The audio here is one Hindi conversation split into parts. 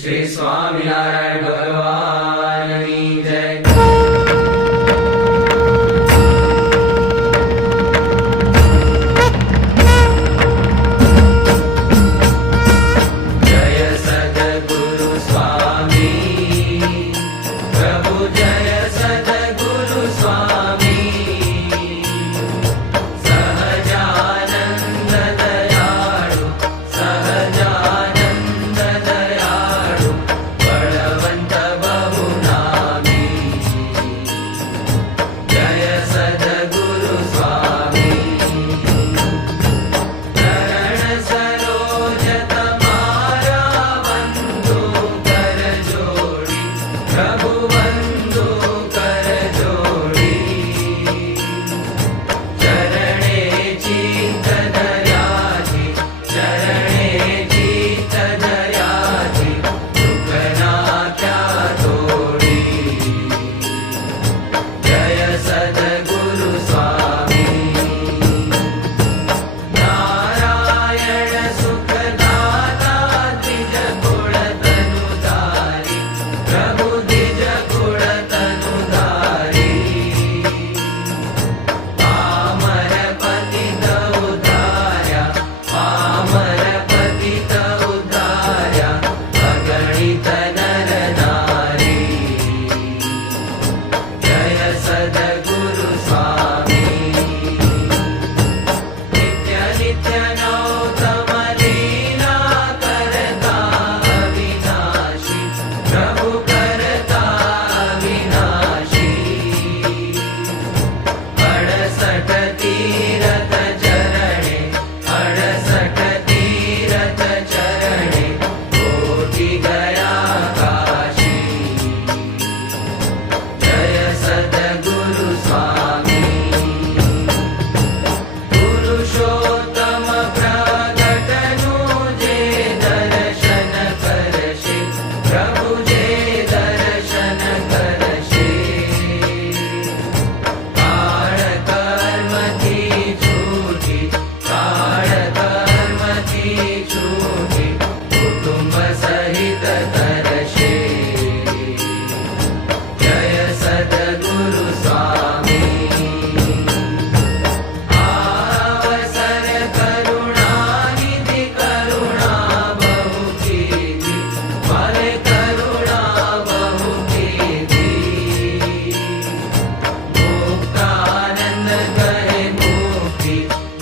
श्री स्वामिनारायण भगवान की जय। जय सद्गुरु स्वामी प्रभु, जय सद्गुरु स्वामी, सहजानंद दयाळु, सहजानंद दयाळु, बलवंत बहुनामी। जय सद्गुरु स्वामी, चरण सरोज तमारा बंधु कर जोड़ी, प्रभु बंधु कर जोड़ी। चरणे चित्त दयाजी, चरणे चित्त दयाजी, दुख ना क्या तोड़ी। जय सद्गुरु स्वामी, नारायण सुखदाता द्विज कुल तनुधारी, प्रभु द्विज कुल तनुधारी। पामर पतित उद्धार्या, पामर पतित उद्धार्या, अगणित नर नारी। जय सद्गुरु स्वामी, नित्य नित्य नौतम लीला करता अविनाशी, प्रभु करता अविनाशी। 68 तीरथ चरणे, 68 तीरथ चरणे, कोटि गया काशी। जय सद्गुरु स्वामी, पुरुषोत्तम प्रगटनु जे दर्शन करशे, प्रभु जे दर्शन करशे। काळ कर्म थी छूटी, काळ कर्म थी छूटी, कुटुंब सहित तरशे। जय सद्गुरु स्वामी, आवसर करुणानिधि, करुणा बहु कीधी, फले करुणा बहु कीधी। मुक्तानंद करे मुक्ति,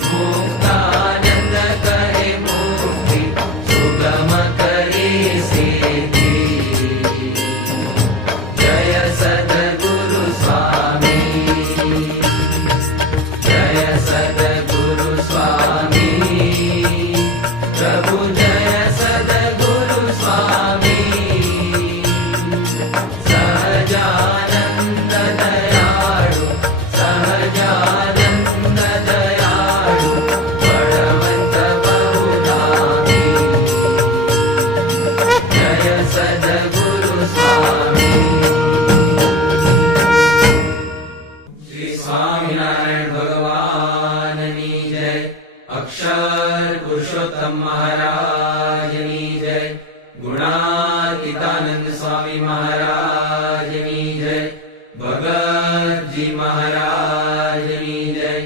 मुक्तानंद करे मुक्ति, सुगम करे सिद्धि। जय सद्गुरु स्वामी, जय सद्गुरु स्वामी, प्रभु जय सद्गुरु स्वामी। सहजानंद दयाळु, सहजानंद दयाळु, बलवंत बहुनामी। जय सद्गुरु स्वामी। श्री स्वामिनारायण भगवान की जय। अक्षर पुरुषोत्तम महाराज की जय। गुणातीतानंद स्वामी महाराज की जय। भगत जी महाराज की जय।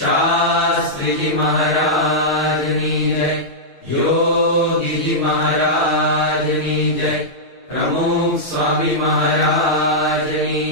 शास्त्री जी महाराज की जय। योगी जी महाराज की जय। प्रमुख स्वामी महाराज की